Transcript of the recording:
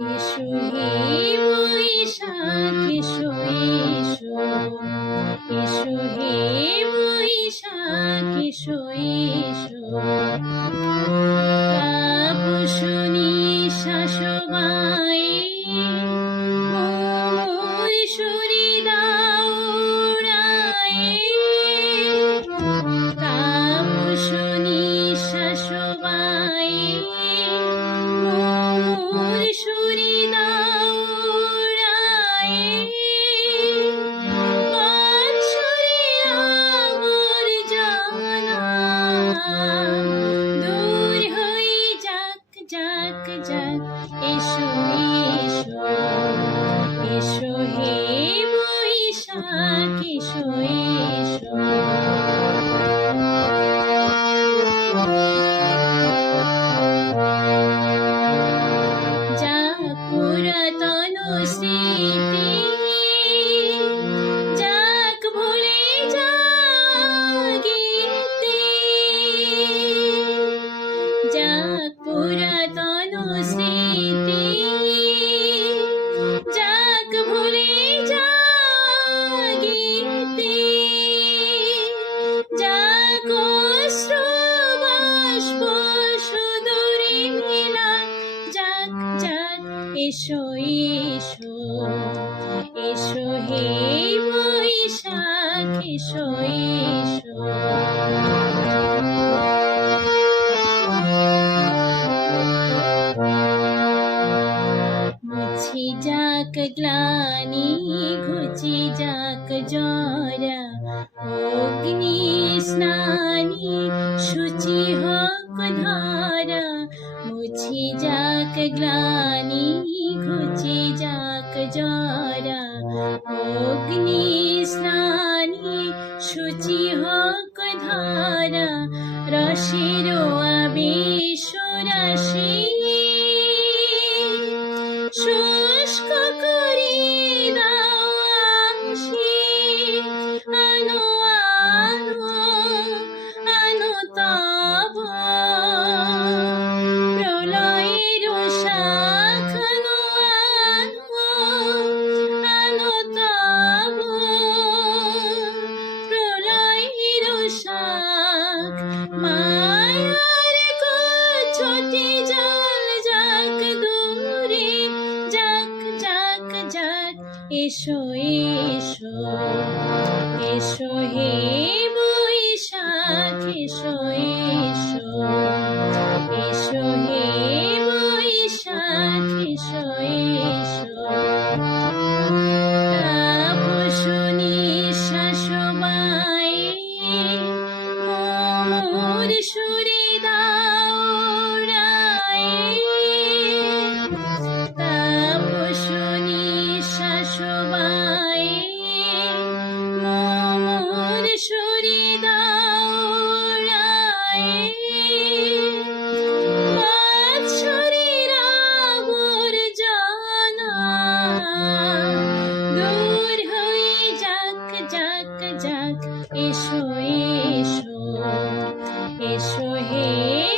হে বৈশাখ এসো যাক পুরাতন স্মৃতি। যাক ভুলে জাগিতে যাক অশ্রু বাষ্প সুদূরে মেলা যাক যাক, এসো এসো এসো হে যাক গ্লানি ঘুচি যাক জরা অগ্নি স্নানি শুচি হোক ধারা মুছি যাক গ্লানি ঘুচি যাক জরা অগ্নি স্নানি শুচি হোক ধারা রসের আবেশ রাশি শুষ্ক এসো এসো এসো হে 停